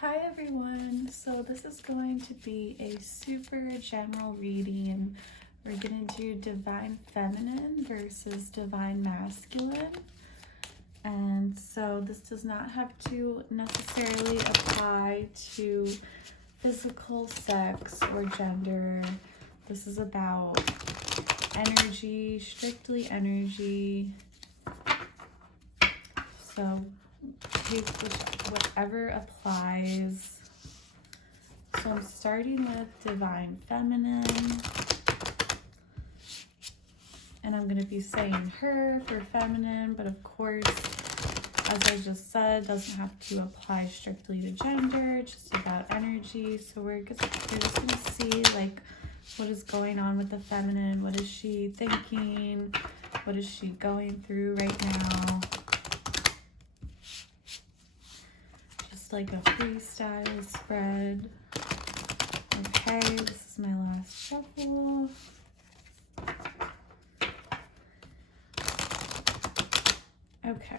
Hi everyone, so this is going to be a super general reading. We're going to do divine feminine versus divine masculine. And so this does not have to necessarily apply to physical sex or gender. This is about energy, strictly energy. So take whatever applies. So I'm starting with divine feminine, and I'm going to be saying her for feminine, but of course, as I just said, doesn't have to apply strictly to gender, just about energy. So we're just going to see like what is going on with the feminine. What is she thinking? What is she going through right now? Like a freestyle spread. Okay, this is my last shuffle. Okay.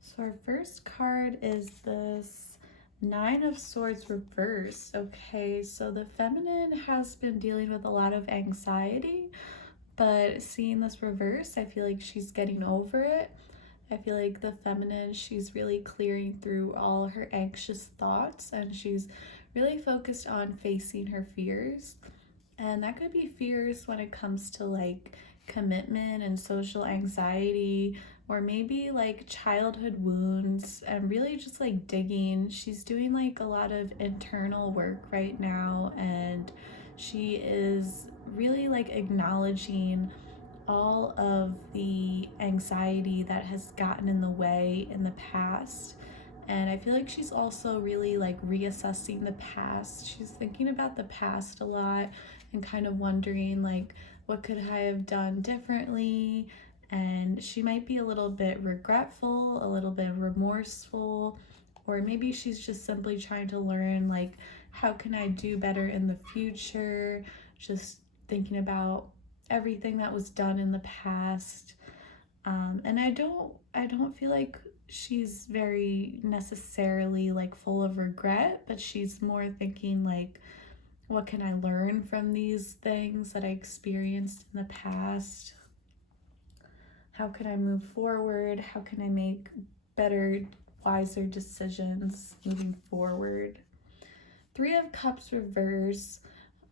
So our first card is this Nine of Swords reverse. Okay, so the feminine has been dealing with a lot of anxiety, but seeing this reverse, I feel like she's getting over it. I feel like the feminine, she's really clearing through all her anxious thoughts, and she's really focused on facing her fears. And that could be fears when it comes to like commitment and social anxiety, or maybe like childhood wounds, and really just like digging. She's doing like a lot of internal work right now, and she is really like acknowledging all of the anxiety that has gotten in the way in the past. And I feel like she's also really like reassessing the past. She's thinking about the past a lot and kind of wondering like, what could I have done differently? And she might be a little bit regretful, a little bit remorseful, or maybe she's just simply trying to learn like, how can I do better in the future? Just thinking about everything that was done in the past. And I don't feel like she's very necessarily like full of regret, but she's more thinking like, what can I learn from these things that I experienced in the past? How can I move forward? How can I make better, wiser decisions moving forward? Three of Cups reverse.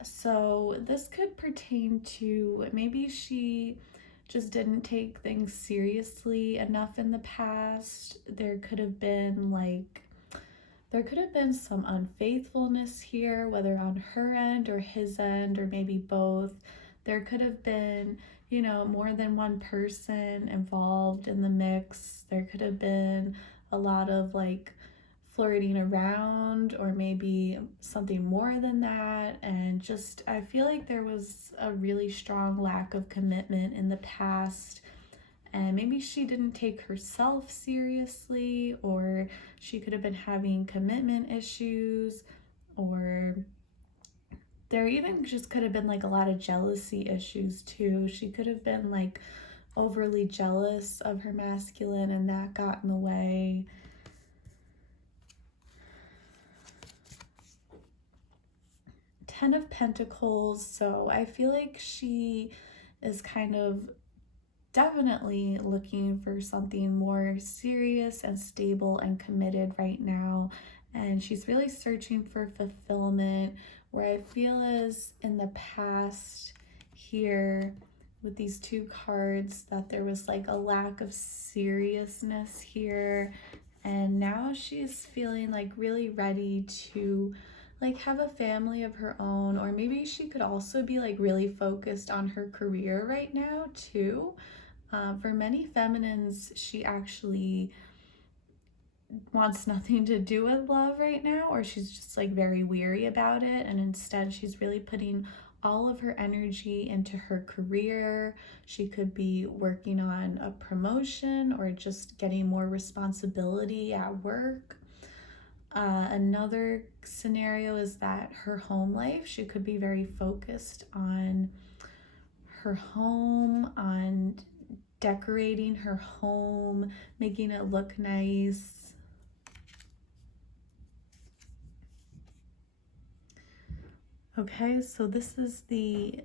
So this could pertain to maybe she just didn't take things seriously enough in the past. There could have been some unfaithfulness here, whether on her end or his end, or maybe both. There could have been, more than one person involved in the mix. There could have been a lot of like flirting around, or maybe something more than that. And just, I feel like there was a really strong lack of commitment in the past, and maybe she didn't take herself seriously, or she could have been having commitment issues, or there even just could have been like a lot of jealousy issues too. She could have been like overly jealous of her masculine, and that got in the way. Ten of Pentacles. So I feel like she is kind of definitely looking for something more serious and stable and committed right now. And she's really searching for fulfillment, where I feel as in the past here with these two cards that there was like a lack of seriousness here. And now she's feeling like really ready to like have a family of her own, or maybe she could also be like really focused on her career right now too. For many feminines, she actually wants nothing to do with love right now, or she's just like very weary about it, and instead she's really putting all of her energy into her career. She could be working on a promotion or just getting more responsibility at work. Another scenario is that her home life, she could be very focused on her home, on decorating her home, making it look nice. Okay, so this is the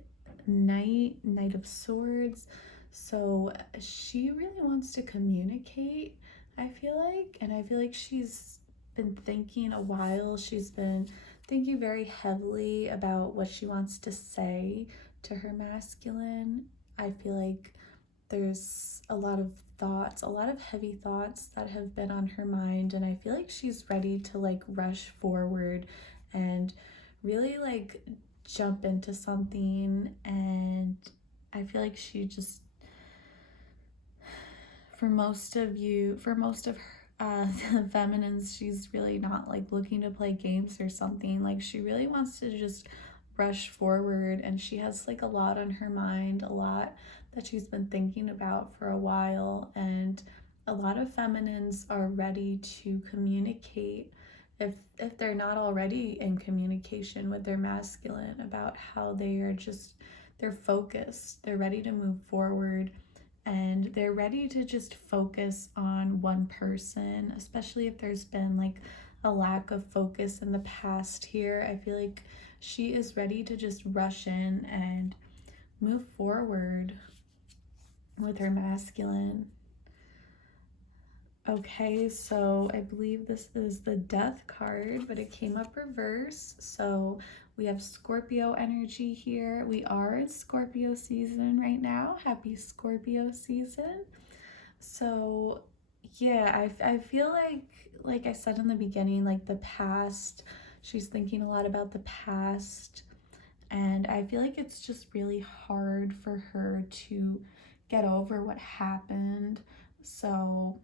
Knight of Swords. So she really wants to communicate, I feel like, and I feel like she's been thinking a while. She's been thinking very heavily about what she wants to say to her masculine. I feel like there's a lot of thoughts, a lot of heavy thoughts that have been on her mind, and I feel like she's ready to like rush forward and really like jump into something. And I feel like she just, for most of the feminines, she's really not like looking to play games or something. Like she really wants to just rush forward, and she has like a lot on her mind, a lot that she's been thinking about for a while. And a lot of feminines are ready to communicate, if they're not already in communication with their masculine, about how they're focused, they're ready to move forward, and they're ready to just focus on one person, especially if there's been like a lack of focus in the past here. I feel like she is ready to just rush in and move forward with her masculine. Okay, so I believe this is the Death card, but it came up reverse. So we have Scorpio energy here. We are in Scorpio season right now. Happy Scorpio season. So yeah, I feel like I said in the beginning, like the past, she's thinking a lot about the past. And I feel like it's just really hard for her to get over what happened. So,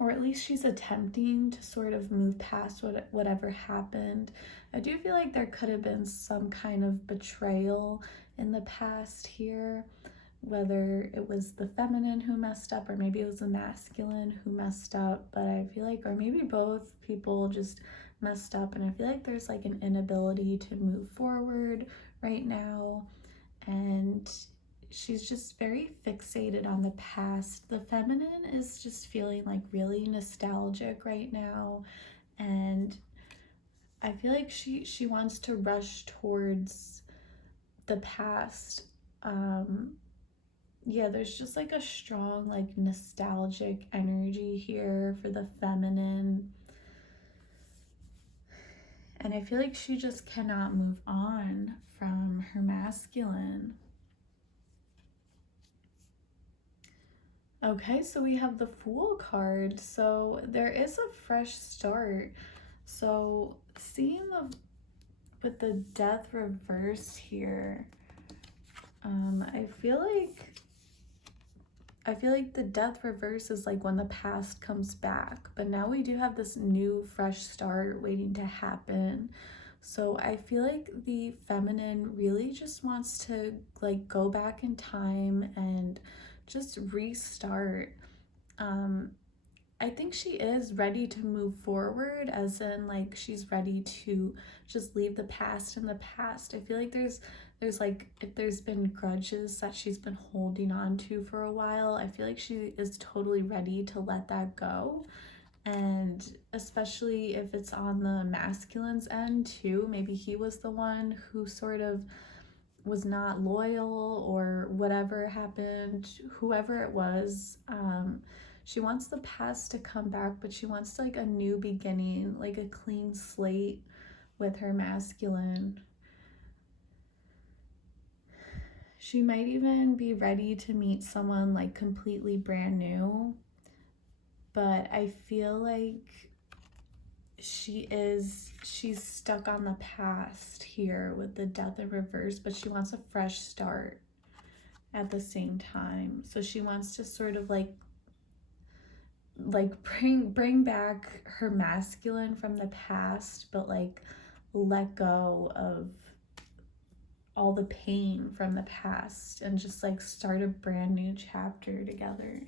or at least she's attempting to sort of move past whatever happened. I do feel like there could have been some kind of betrayal in the past here, whether it was the feminine who messed up or maybe it was the masculine who messed up. But I feel like, or maybe both people just messed up, and I feel like there's like an inability to move forward right now, and she's just very fixated on the past. The feminine is just feeling like really nostalgic right now, and I feel like she wants to rush towards the past. Yeah, there's just like a strong like nostalgic energy here for the feminine, and I feel like she just cannot move on from her masculine. Okay, so we have the Fool card. So there is a fresh start. So seeing with the Death reverse here, I feel like the Death reverse is like when the past comes back, but now we do have this new fresh start waiting to happen. So I feel like the feminine really just wants to like go back in time and just restart. I think she is ready to move forward, as in like she's ready to just leave the past in the past. I feel like there's like, if there's been grudges that she's been holding on to for a while, I feel like she is totally ready to let that go. And especially if it's on the masculine's end too, maybe he was the one who sort of was not loyal or whatever happened, whoever it was. She wants the past to come back, but she wants like a new beginning, like a clean slate with her masculine. She might even be ready to meet someone like completely brand new, but I feel like she's stuck on the past here with the Death in reverse, but she wants a fresh start at the same time. So she wants to sort of like bring back her masculine from the past, but like let go of all the pain from the past and just like start a brand new chapter together.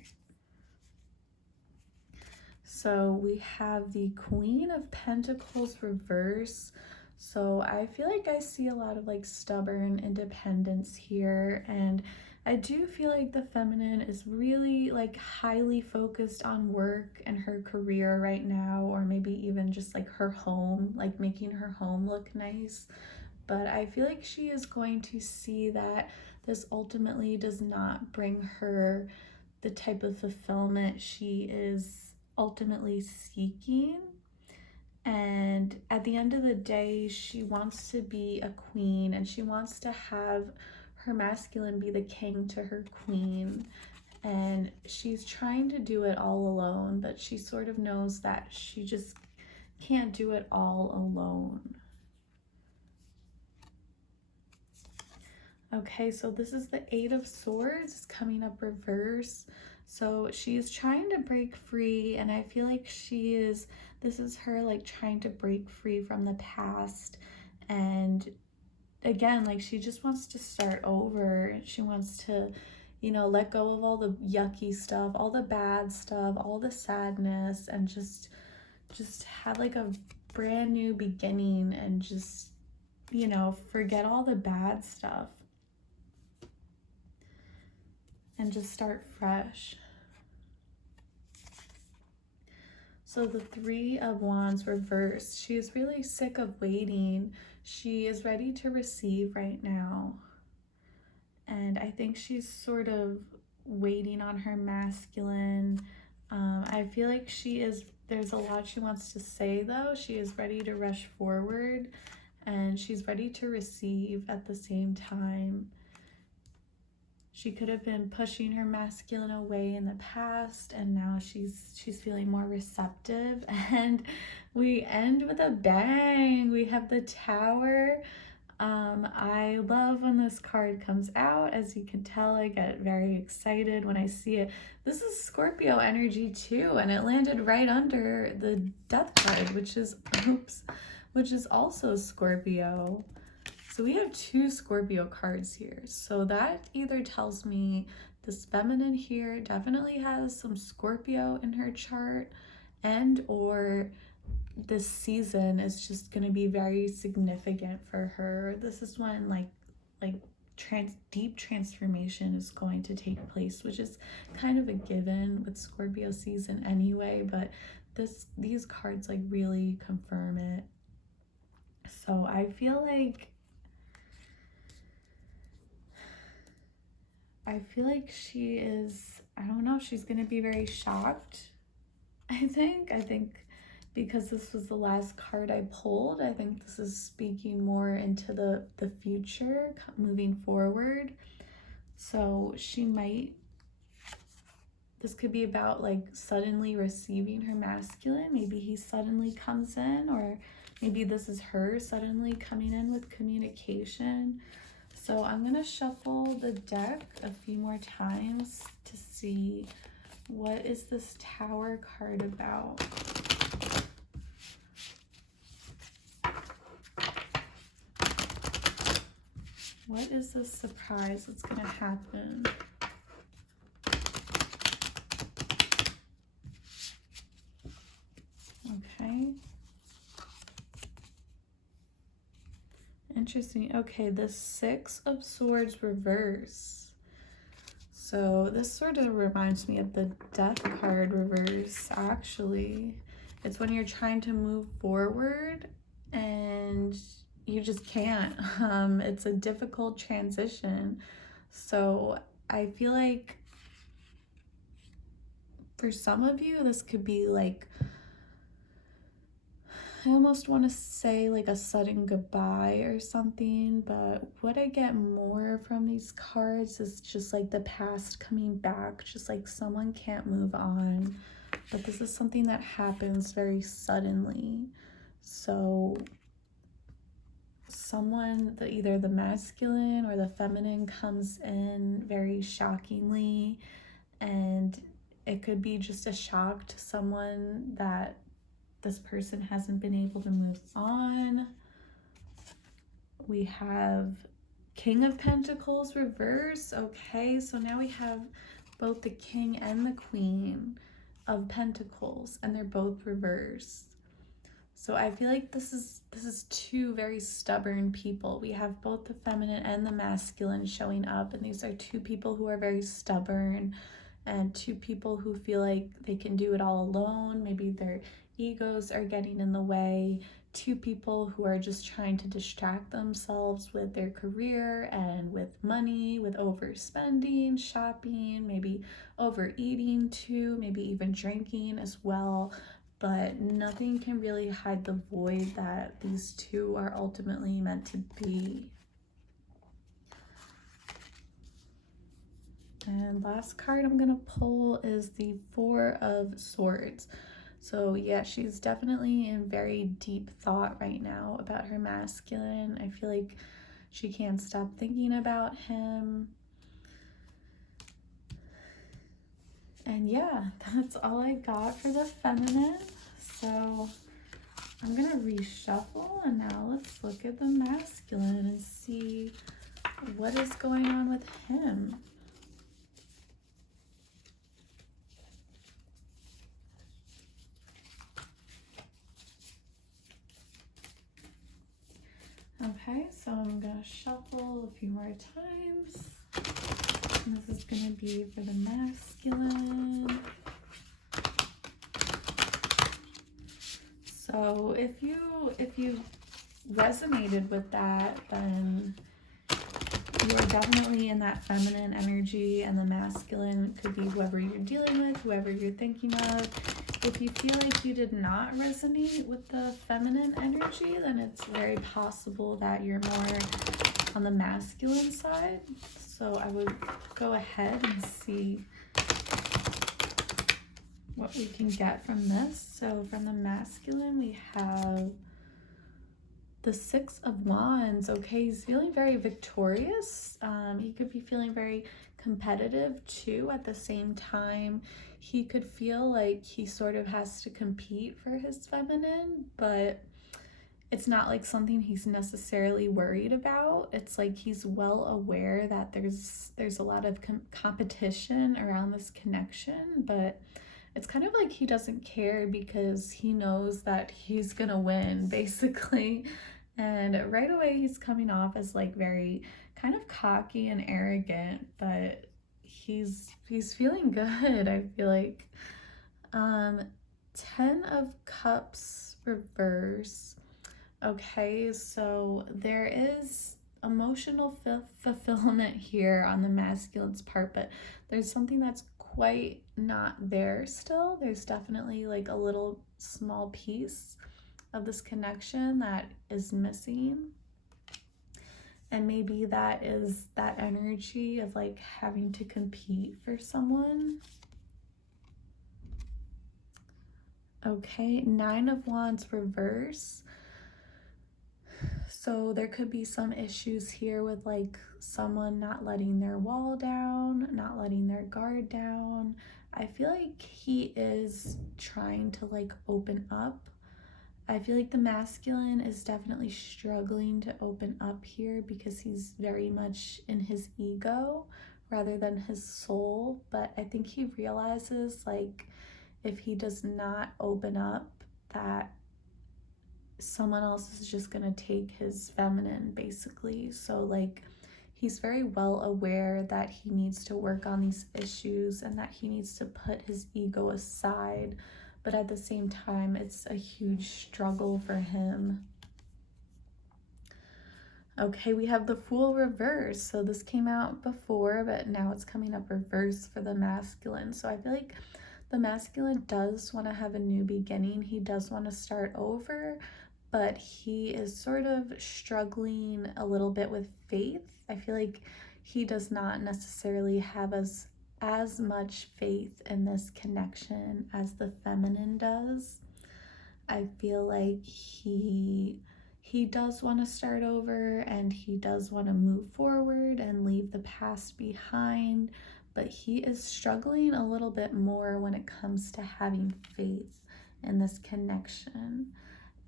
So we have the Queen of Pentacles reverse. So I feel like I see a lot of like stubborn independence here, and I do feel like the feminine is really like highly focused on work and her career right now, or maybe even just like her home, like making her home look nice. But I feel like she is going to see that this ultimately does not bring her the type of fulfillment she is ultimately seeking. And at the end of the day, she wants to be a queen and she wants to have her masculine be the king to her queen. And she's trying to do it all alone, but she sort of knows that she just can't do it all alone. Okay, so this is the Eight of Swords. It's coming up reverse. So she's trying to break free, and I feel like this is her like trying to break free from the past. And again, like she just wants to start over. She wants to, let go of all the yucky stuff, all the bad stuff, all the sadness, and just have like a brand new beginning and just, forget all the bad stuff and just start fresh. So the Three of Wands reversed. She is really sick of waiting. She is ready to receive right now. And I think she's sort of waiting on her masculine. I feel like there's a lot she wants to say though. She is ready to rush forward and she's ready to receive at the same time. She could have been pushing her masculine away in the past, and now she's feeling more receptive. And we end with a bang. We have the Tower. I love when this card comes out. As you can tell, I get very excited when I see it. This is Scorpio energy too, and it landed right under the Death card, which is also Scorpio. So we have two Scorpio cards here. So that either tells me this feminine here definitely has some Scorpio in her chart, and or this season is just going to be very significant for her. This is when deep transformation is going to take place, which is kind of a given with Scorpio season anyway, but these cards like really confirm it. So I feel like she is, I don't know, she's going to be very shocked. I think because this was the last card I pulled, I think this is speaking more into the future, moving forward. So this could be about like suddenly receiving her masculine. Maybe he suddenly comes in, or maybe this is her suddenly coming in with communication. So I'm going to shuffle the deck a few more times to see what is this Tower card about. What is the surprise that's going to happen? Okay. Interesting. Okay, the Six of Swords reverse. So this sort of reminds me of the Death card reverse, actually. It's when you're trying to move forward and you just can't. It's a difficult transition. So I feel like for some of you, this could be like, I almost want to say like a sudden goodbye or something, but what I get more from these cards is just like the past coming back, just like someone can't move on, but this is something that happens very suddenly. So someone, either the masculine or the feminine, comes in very shockingly, and it could be just a shock to someone that this person hasn't been able to move on. We have King of Pentacles reverse. Okay, so now we have both the King and the Queen of Pentacles, and they're both reversed. So I feel like this is two very stubborn people. We have both the feminine and the masculine showing up, and these are two people who are very stubborn and two people who feel like they can do it all alone. Maybe their egos are getting in the way. Two people who are just trying to distract themselves with their career and with money, with overspending, shopping, maybe overeating too, maybe even drinking as well. But nothing can really hide the void that these two are ultimately meant to be. And last card I'm going to pull is the Four of Swords. So yeah, she's definitely in very deep thought right now about her masculine. I feel like she can't stop thinking about him. And yeah, that's all I got for the feminine. So I'm going to reshuffle, and now let's look at the masculine and see what is going on with him. Okay, so I'm going to shuffle a few more times. And this is going to be for the masculine. So if you resonated with that, then you are definitely in that feminine energy, and the masculine could be whoever you're dealing with, whoever you're thinking of. If you feel like you did not resonate with the feminine energy, then it's very possible that you're more on the masculine side. So I would go ahead and see what we can get from this. So from the masculine, we have the Six of Wands. Okay, he's feeling very victorious. He could be feeling very competitive too at the same time. He could feel like he sort of has to compete for his feminine, but it's not like something he's necessarily worried about. It's like he's well aware that there's a lot of competition around this connection, but it's kind of like he doesn't care because he knows that he's gonna win, basically. And right away he's coming off as like very kind of cocky and arrogant, but he's feeling good, I feel like. 10 of Cups reverse. Okay, so there is emotional fulfillment here on the masculine's part, but there's something that's quite not there still. There's definitely like a little small piece of this connection that is missing. And maybe that is that energy of like having to compete for someone. Okay, 9 of Wands reverse. So there could be some issues here with like someone not letting their wall down, not letting their guard down. I feel like he is trying to like open up. I feel like the masculine is definitely struggling to open up here because he's very much in his ego rather than his soul. But I think he realizes like if he does not open up, that someone else is just gonna take his feminine, basically. So like he's very well aware that he needs to work on these issues and that he needs to put his ego aside, but at the same time it's a huge struggle for him. Okay, we have the Fool reverse. So this came out before, but now it's coming up reverse for the masculine. So I feel like the masculine does want to have a new beginning. He does want to start over, but he is sort of struggling a little bit with faith. I feel like he does not necessarily have as much faith in this connection as the feminine does. I feel like he does want to start over and he does want to move forward and leave the past behind, but he is struggling a little bit more when it comes to having faith in this connection.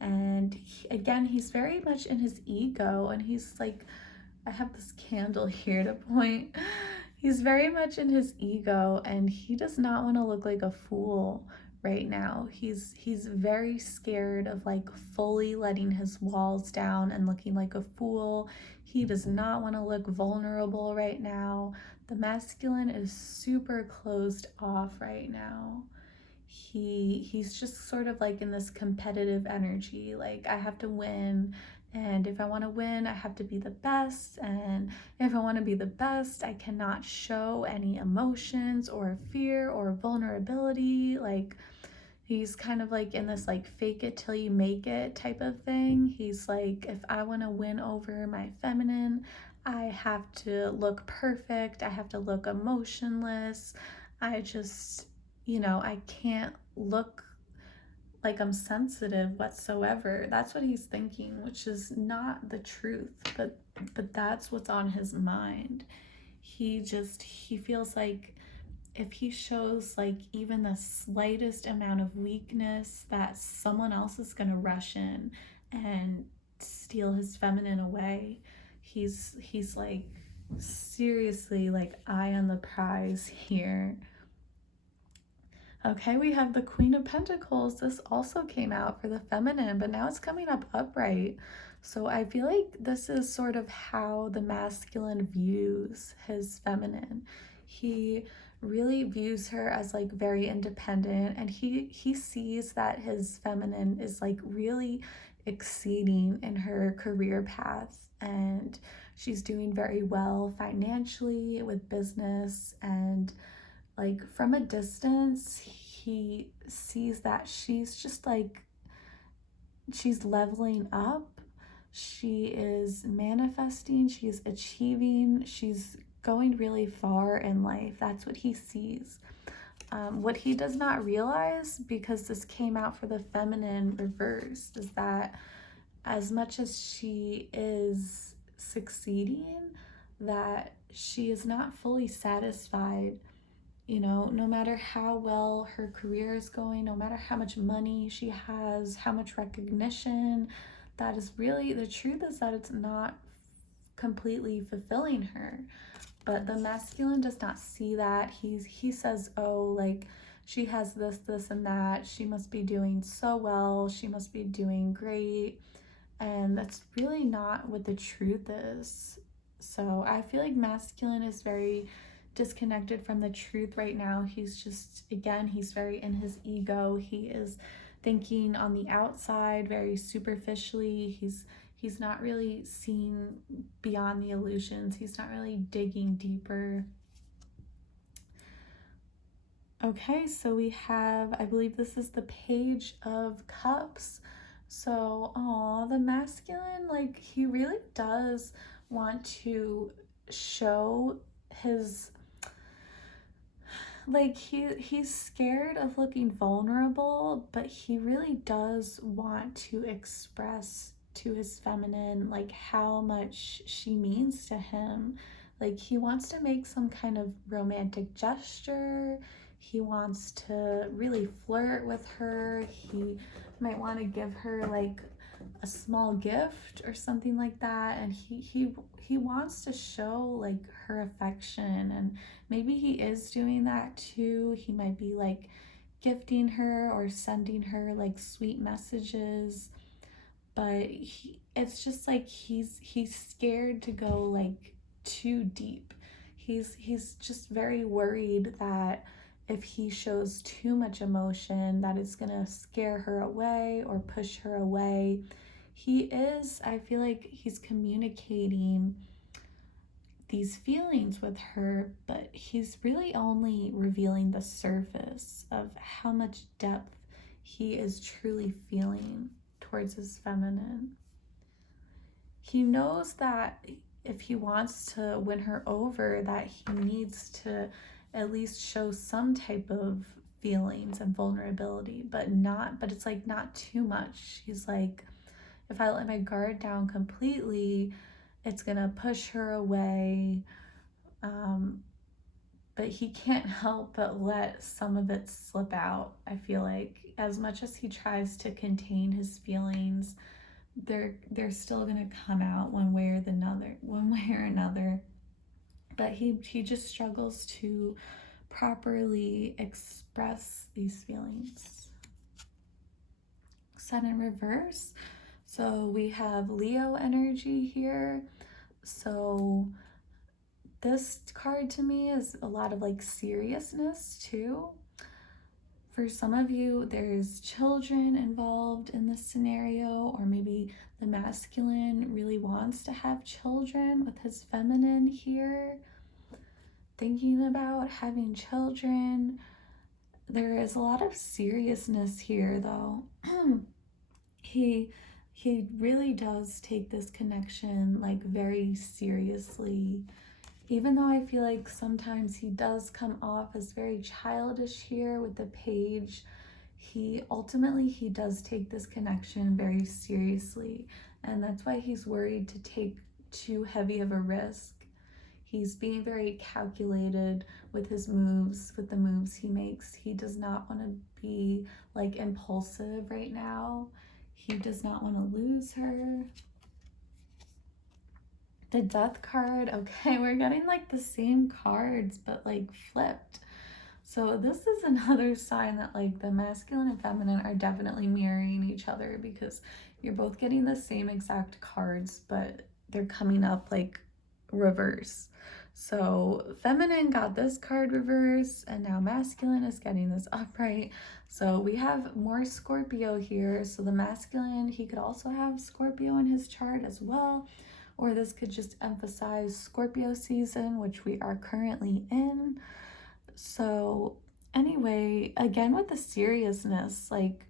And again, he's very much in his ego, and he's like, I have this candle here to point. He's very much in his ego, and he does not want to look like a fool right now. He's very scared of like fully letting his walls down and looking like a fool. He does not want to look vulnerable right now. The masculine is super closed off right now. He's just sort of like in this competitive energy, like I have to win, and if I want to win I have to be the best, and if I want to be the best I cannot show any emotions or fear or vulnerability. Like he's kind of like in this like fake it till you make it type of thing. He's like, if I want to win over my feminine, I have to look perfect, I have to look emotionless. I just, I can't look like I'm sensitive whatsoever. That's what he's thinking, which is not the truth, but that's what's on his mind. He feels like if he shows like even the slightest amount of weakness, that someone else is going to rush in and steal his feminine away. He's like seriously like eye on the prize here. Okay, we have the Queen of Pentacles. This also came out for the feminine, but now it's coming up upright. So I feel like this is sort of how the masculine views his feminine. He really views her as like very independent, and he sees that his feminine is like really exceeding in her career path, and she's doing very well financially with business. And like from a distance he sees that she's just like, she's leveling up, she is manifesting, she's achieving, she's going really far in life. That's what he sees. What he does not realize, because this came out for the feminine reversed, is that as much as she is succeeding, that she is not fully satisfied. No matter how well her career is going, no matter how much money she has, how much recognition, that is really the truth, is that it's not completely fulfilling her. But the masculine does not see that. He says, oh, like she has this and that, she must be doing so well, she must be doing great. And that's really not what the truth is. So I feel like masculine is very disconnected from the truth right now. He's just, again, he's very in his ego. He is thinking on the outside very superficially. He's not really seeing beyond the illusions. He's not really digging deeper. Okay, so we have, I believe this is the Page of Cups. So, the masculine, like, he really does want to show his, like, he's scared of looking vulnerable, but he really does want to express to his feminine, like, how much she means to him. Like, he wants to make some kind of romantic gesture. He wants to really flirt with her. He might want to give her like a small gift or something like that, and he wants to show like her affection, and maybe he is doing that too. He might be like gifting her or sending her like sweet messages, but it's just like he's scared to go like too deep. He's just very worried that if he shows too much emotion, that it's gonna scare her away or push her away. I feel like he's communicating these feelings with her, but he's really only revealing the surface of how much depth he is truly feeling towards his feminine. He knows that if he wants to win her over, that he needs to at least show some type of feelings and vulnerability, but it's like not too much. He's like, if I let my guard down completely, it's gonna push her away. But he can't help but let some of it slip out. I feel like as much as he tries to contain his feelings, they're still gonna come out one way or another. But he just struggles to properly express these feelings. Sun in reverse. So we have Leo energy here. So this card to me is a lot of like seriousness too. For some of you, there's children involved in this scenario, or maybe the masculine really wants to have children with his feminine here. Thinking about having children. There is a lot of seriousness here though. he really does take this connection like very seriously. Even though I feel like sometimes he does come off as very childish here with the page, he does take this connection very seriously. And that's why he's worried to take too heavy of a risk. He's being very calculated with his moves, with the moves he makes. He does not want to be like impulsive right now. He does not want to lose her. The Death card, okay, we're getting like the same cards, but like flipped. So this is another sign that like the masculine and feminine are definitely mirroring each other, because you're both getting the same exact cards, but they're coming up like reverse. So feminine got this card reverse, and now masculine is getting this upright. So we have more Scorpio here. So the masculine, he could also have Scorpio in his chart as well. Or this could just emphasize Scorpio season, which we are currently in. So anyway, again with the seriousness, like,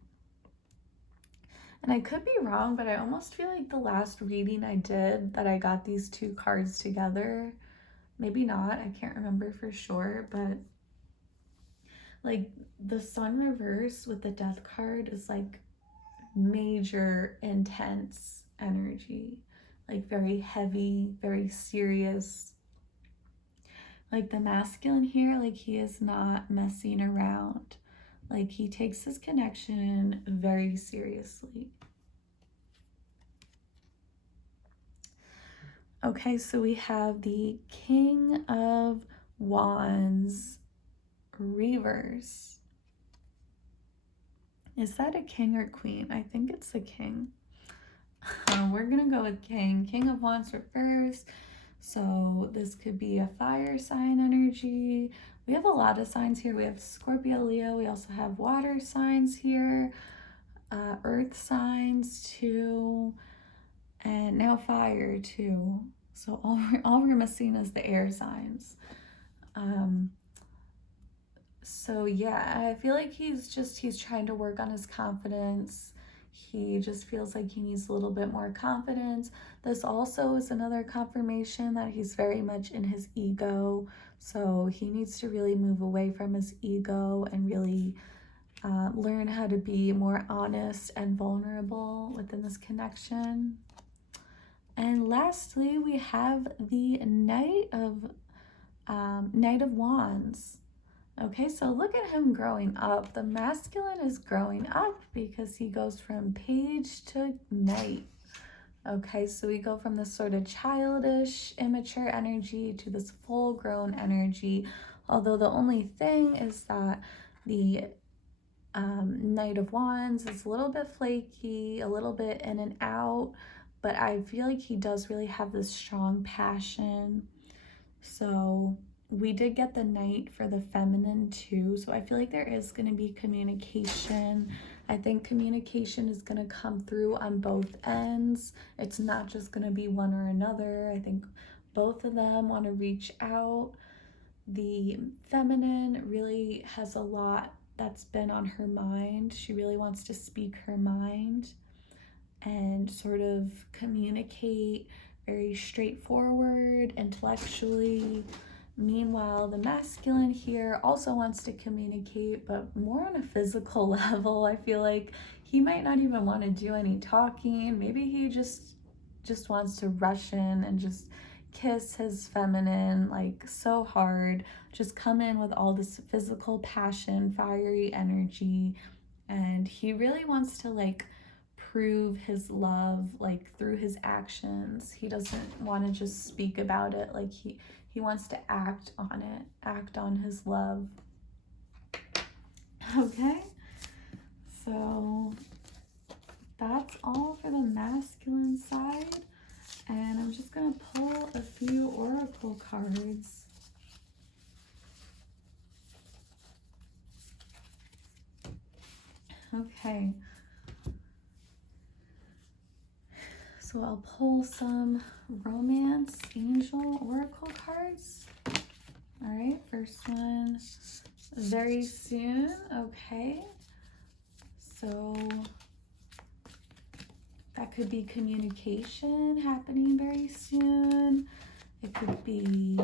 and I could be wrong, but I almost feel like the last reading I did that I got these two cards together. Maybe not, I can't remember for sure, but like the Sun reverse with the Death card is like major intense energy. Like very heavy, very serious. Like the masculine here, like he is not messing around. Like he takes this connection very seriously. Okay, so we have the King of Wands reverse. Is that a king or queen? I think it's a king. We're gonna go with King. King of Wands reverse. So this could be a fire sign energy. We have a lot of signs here. We have Scorpio, Leo. We also have water signs here, earth signs too, and now fire too. So all we're missing is the air signs. So yeah, I feel like he's trying to work on his confidence. He just feels like he needs a little bit more confidence. This also is another confirmation that he's very much in his ego. So he needs to really move away from his ego and really learn how to be more honest and vulnerable within this connection. And lastly, we have the Knight of Wands. Okay, so look at him growing up. The masculine is growing up because he goes from page to knight. Okay, so we go from this sort of childish, immature energy to this full-grown energy. Although the only thing is that the Knight of Wands is a little bit flaky, a little bit in and out, but I feel like he does really have this strong passion. So we did get the Knight for the feminine too, so I feel like there is going to be communication. I think communication is going to come through on both ends. It's not just going to be one or another. I think both of them want to reach out. The feminine really has a lot that's been on her mind. She really wants to speak her mind and sort of communicate very straightforward, intellectually. Meanwhile, the masculine here also wants to communicate, but more on a physical level. I feel like he might not even want to do any talking. Maybe he just wants to rush in and just kiss his feminine like so hard, just come in with all this physical passion, fiery energy, and he really wants to like prove his love like through his actions. He doesn't want to just speak about it. Like he he wants to act on it, act on his love. Okay, so that's all for the masculine side. And I'm just going to pull a few oracle cards. Okay. So I'll pull some romance angel oracle cards. All right, first one, very soon. Okay. So that could be communication happening very soon. It could be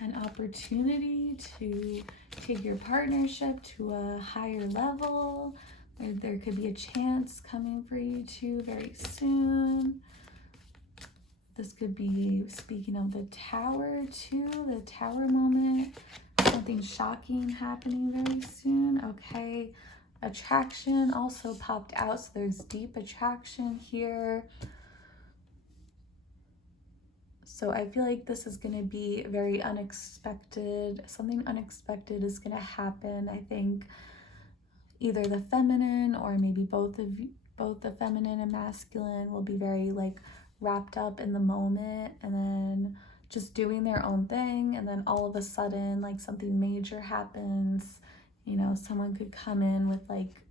an opportunity to take your partnership to a higher level. There could be a chance coming for you two very soon. This could be, speaking of the tower too, the tower moment, something shocking happening very soon. Okay. Attraction also popped out, so there's deep attraction here. So I feel like this is going to be very unexpected. Something unexpected is going to happen. I think either the feminine or maybe both the feminine and masculine will be very like wrapped up in the moment and then just doing their own thing, and then all of a sudden like something major happens. You know, someone could come in with like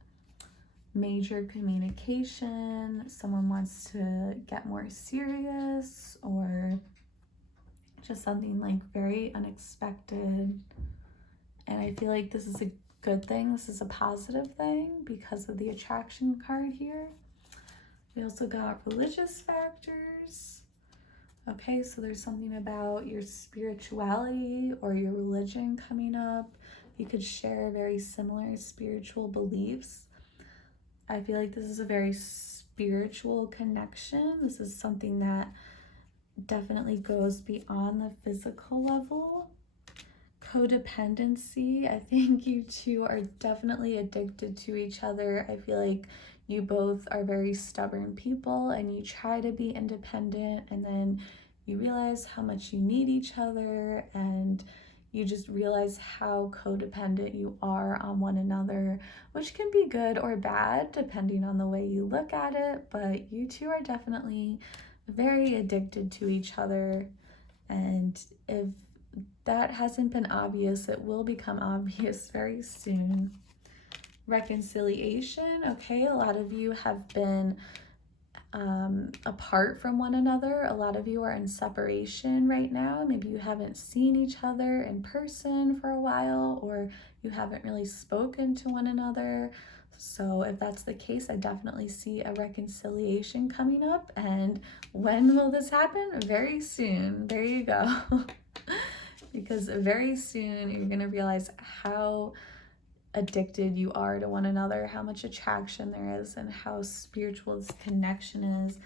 major communication, someone wants to get more serious, or just something like very unexpected. And I feel like this is a good thing. This is a positive thing because of the attraction card here. We also got religious factors. Okay, so there's something about your spirituality or your religion coming up. You could share very similar spiritual beliefs. I feel like this is a very spiritual connection. This is something that definitely goes beyond the physical level. Codependency. I think you two are definitely addicted to each other. I feel like you both are very stubborn people and you try to be independent, and then you realize how much you need each other, and you just realize how codependent you are on one another, which can be good or bad depending on the way you look at it. But you two are definitely very addicted to each other, and if that hasn't been obvious, it will become obvious very soon. Reconciliation. Okay, a lot of you have been apart from one another. A lot of you are in separation right now. Maybe you haven't seen each other in person for a while, or you haven't really spoken to one another. So if that's the case, I definitely see a reconciliation coming up. And when will this happen? Very soon. There you go. Because very soon you're going to realize how addicted you are to one another, how much attraction there is, and how spiritual this connection is.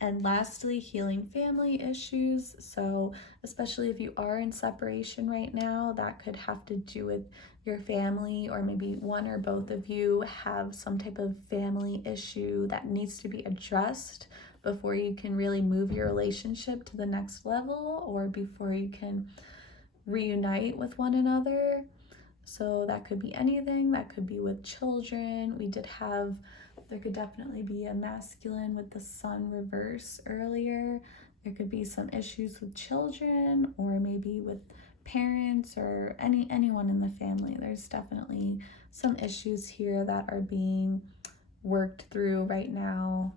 And lastly, healing family issues. So especially if you are in separation right now, that could have to do with your family, or maybe one or both of you have some type of family issue that needs to be addressed before you can really move your relationship to the next level, or before you can reunite with one another. So that could be anything. That could be with children. There could definitely be a masculine with the sun reverse earlier. There could be some issues with children, or maybe with parents, or anyone in the family. There's definitely some issues here that are being worked through right now.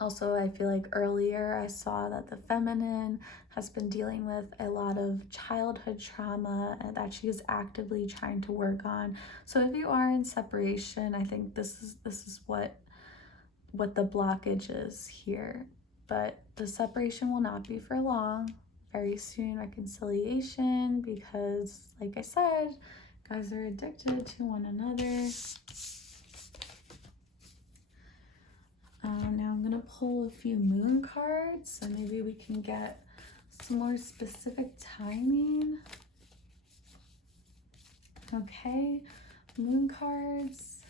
Also, I feel like earlier I saw that the feminine has been dealing with a lot of childhood trauma and that she is actively trying to work on. So if you are in separation, I think this is what the blockage is here. But the separation will not be for long. Very soon reconciliation, because like I said, guys are addicted to one another. Now I'm going to pull a few moon cards, so maybe we can get some more specific timing. Okay, moon cards.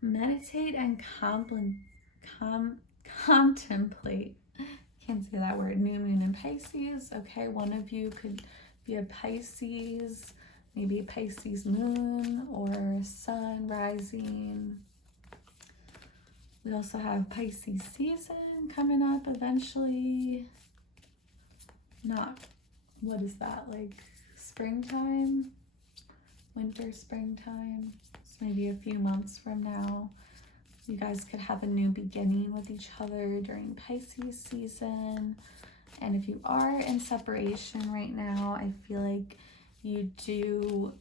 Meditate and contemplate. can't say that word, new moon in Pisces. Okay, one of you could be a Pisces, maybe a Pisces moon or sun rising. We also have Pisces season coming up eventually. Not, what is that, like springtime? Winter, springtime? It's maybe a few months from now. You guys could have a new beginning with each other during Pisces season. And if you are in separation right now, I feel like you do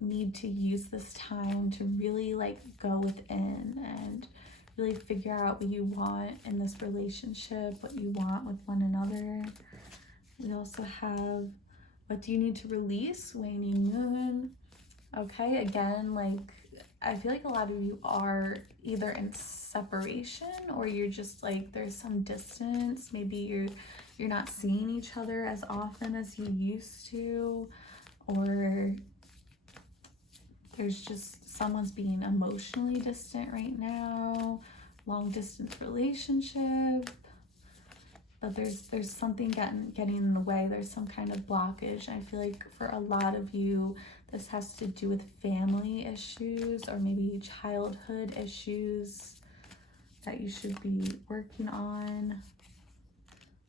need to use this time to really like go within and really figure out what you want in this relationship, what you want with one another. We also have, what do you need to release? Waning moon. Okay, again, like I feel like a lot of you are either in separation or you're just like there's some distance. Maybe you're not seeing each other as often as you used to, or there's just someone's being emotionally distant right now, long distance relationship, but there's something getting in the way. There's some kind of blockage. I feel like for a lot of you, this has to do with family issues or maybe childhood issues that you should be working on.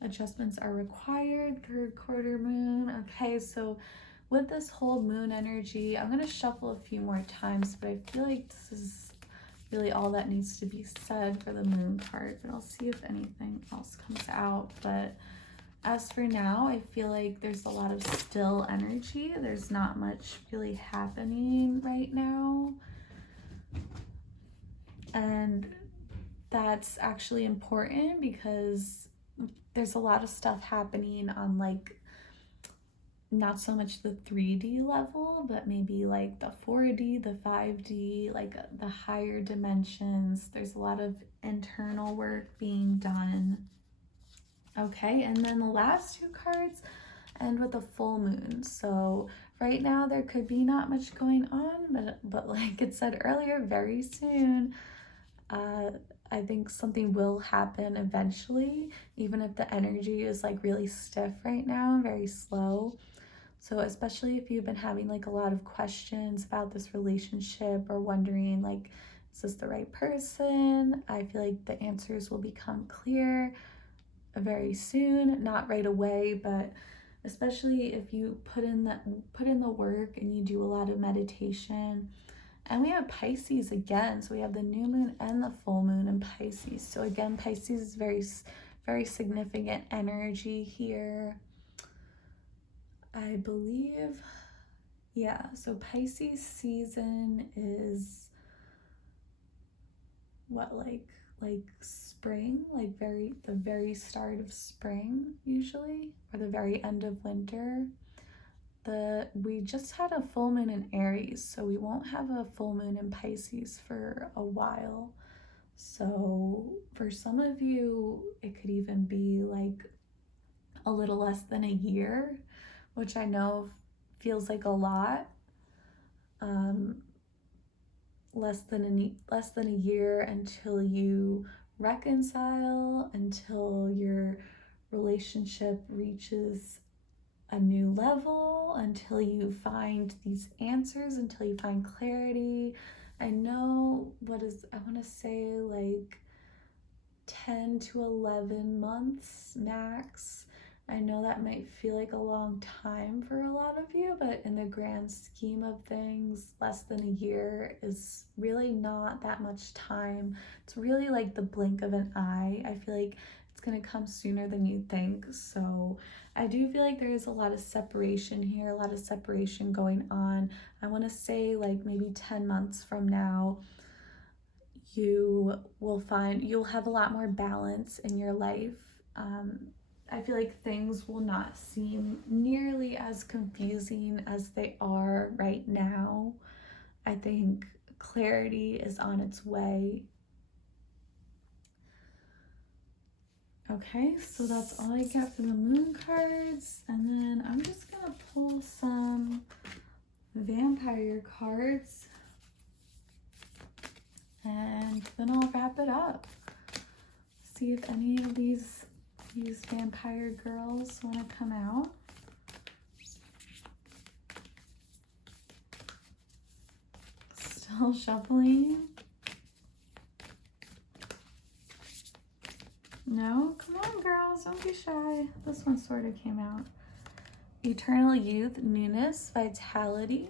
Adjustments are required, third quarter moon. Okay, so with this whole moon energy, I'm going to shuffle a few more times, but I feel like this is really all that needs to be said for the moon card, but I'll see if anything else comes out. But as for now, I feel like there's a lot of still energy. There's not much really happening right now. And that's actually important because there's a lot of stuff happening on like not so much the 3D level, but maybe like the 4D, the 5D, like the higher dimensions. There's a lot of internal work being done. Okay, and then the last two cards end with a full moon. So right now there could be not much going on, but like it said earlier, very soon, I think something will happen eventually, even if the energy is like really stiff right now, very slow. So especially if you've been having like a lot of questions about this relationship or wondering like, is this the right person? I feel like the answers will become clear very soon, not right away, but especially if you put in the work and you do a lot of meditation. And we have Pisces again, so we have the new moon and the full moon in Pisces. So again, Pisces is very significant energy here, I believe. Yeah, so Pisces season is what, like spring, like the very start of spring usually, or the very end of winter. We just had a full moon in Aries, so we won't have a full moon in Pisces for a while. So for some of you, it could even be like a little less than a year, which I know feels like a lot. Less than a year until you reconcile, until your relationship reaches a new level, until you find these answers, until you find clarity. I know I want to say like 10 to 11 months max. I know that might feel like a long time for a lot of you, but in the grand scheme of things, less than a year is really not that much time. It's really like the blink of an eye. I feel like it's gonna come sooner than you think. So I do feel like there is a lot of separation here, a lot of separation going on. I want to say like maybe 10 months from now, you'll have a lot more balance in your life. I feel like things will not seem nearly as confusing as they are right now. I think clarity is on its way. Okay, so that's all I got for the moon cards. And then I'm just gonna pull some vampire cards and then I'll wrap it up. See if any of these These vampire girls want to come out. Still shuffling. No? Come on, girls. Don't be shy. This one sort of came out. Eternal youth, newness, vitality.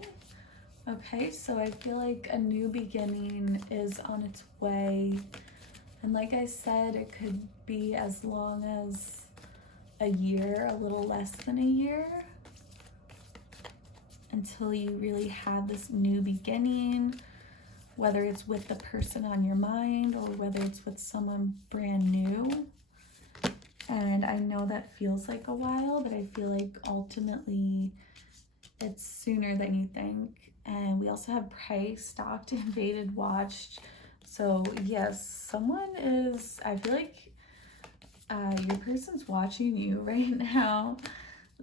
Okay, so I feel like a new beginning is on its way. And like I said, it could be as long as a year, a little less than a year, until you really have this new beginning, whether it's with the person on your mind or whether it's with someone brand new. And I know that feels like a while, but I feel like ultimately it's sooner than you think. And we also have prey, stalked, invaded, watched. So yes, someone is, I feel like your person's watching you right now.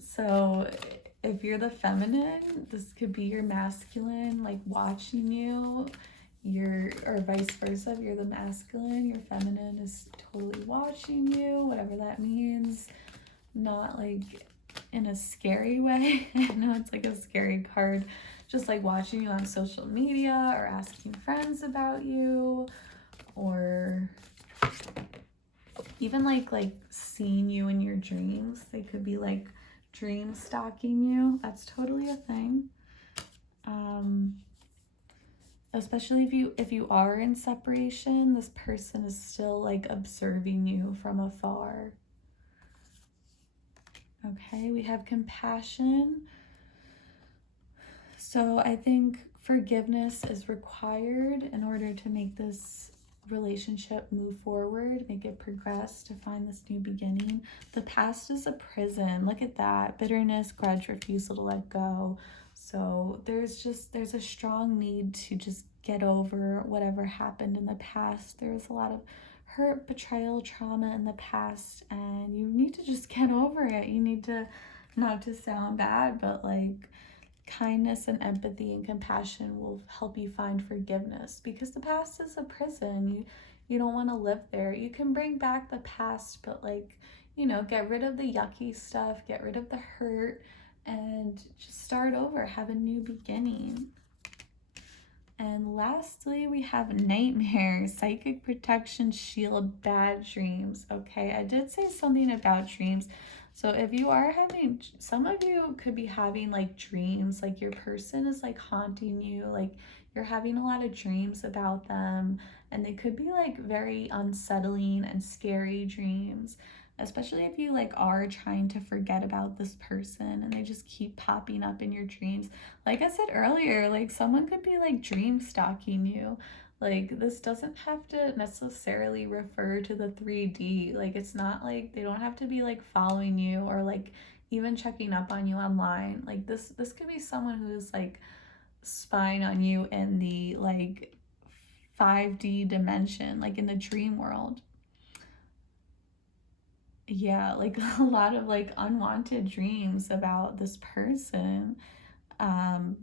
So if you're the feminine, this could be your masculine, like watching you. Or vice versa, if you're the masculine, your feminine is totally watching you, whatever that means. Not like in a scary way. I know it's like a scary card, just like watching you on social media or asking friends about you, or even like seeing you in your dreams. They could be like dream stalking you. That's totally a thing. Especially if you are in separation, this person is still like observing you from afar. Okay, we have compassion. So I think forgiveness is required in order to make this relationship move forward, make it progress, to find this new beginning. The past is a prison. Look at that. Bitterness, grudge, refusal to let go. So there's a strong need to just get over whatever happened in the past. There was a lot of hurt, betrayal, trauma in the past, and you need to just get over it. You need to, not to sound bad, but like kindness and empathy and compassion will help you find forgiveness, because the past is a prison. You don't want to live there. You can bring back the past, but like, get rid of the yucky stuff, get rid of the hurt, and just start over, have a new beginning. And lastly, we have nightmares, psychic protection, shield, bad dreams. Okay, I did say something about dreams. So if you are having, some of you could be having like dreams, like your person is like haunting you, like you're having a lot of dreams about them, and they could be like very unsettling and scary dreams, especially if you like are trying to forget about this person and they just keep popping up in your dreams. Like I said earlier, like someone could be like dream stalking you. Like this doesn't have to necessarily refer to the 3D. Like it's not like they don't have to be like following you or like even checking up on you online. Like this could be someone who's like spying on you in the like 5D dimension, like in the dream world. Yeah, like a lot of like unwanted dreams about this person. Um,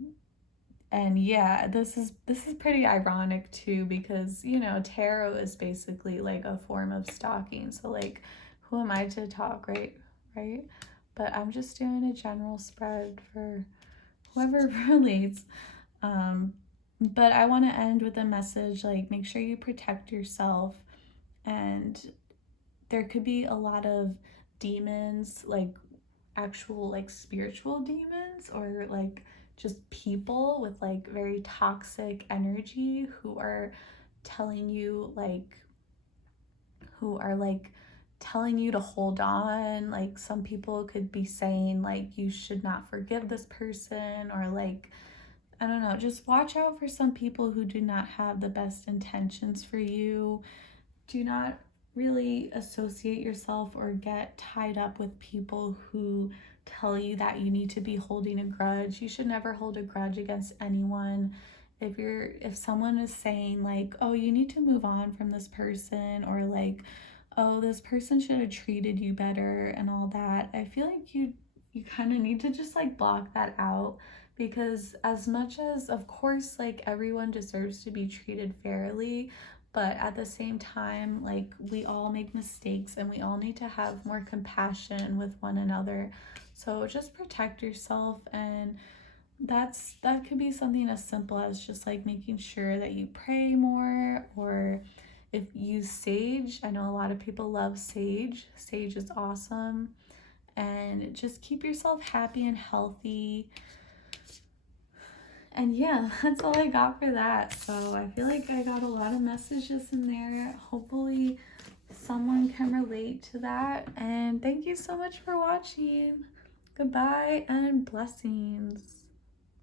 and yeah, this is pretty ironic too, because tarot is basically like a form of stalking. So like, who am I to talk, right? But I'm just doing a general spread for whoever relates. But I want to end with a message like, make sure you protect yourself. And there could be a lot of demons, like actual like spiritual demons, or like just people with like very toxic energy who are telling you telling you to hold on. Like some people could be saying like you should not forgive this person, or like, I don't know, just watch out for some people who do not have the best intentions for you. Do not really associate yourself or get tied up with people who tell you that you need to be holding a grudge. You should never hold a grudge against anyone. If someone is saying like, oh, you need to move on from this person, or like, oh, this person should have treated you better and all that, I feel like you kind of need to just like block that out. Because as much as, of course, like everyone deserves to be treated fairly, but at the same time, like, we all make mistakes and we all need to have more compassion with one another. So just protect yourself, and that could be something as simple as just like making sure that you pray more, or if you use sage. I know a lot of people love sage. Sage is awesome. And just keep yourself happy and healthy. And yeah, that's all I got for that. So I feel like I got a lot of messages in there. Hopefully someone can relate to that. And thank you so much for watching. Goodbye and blessings.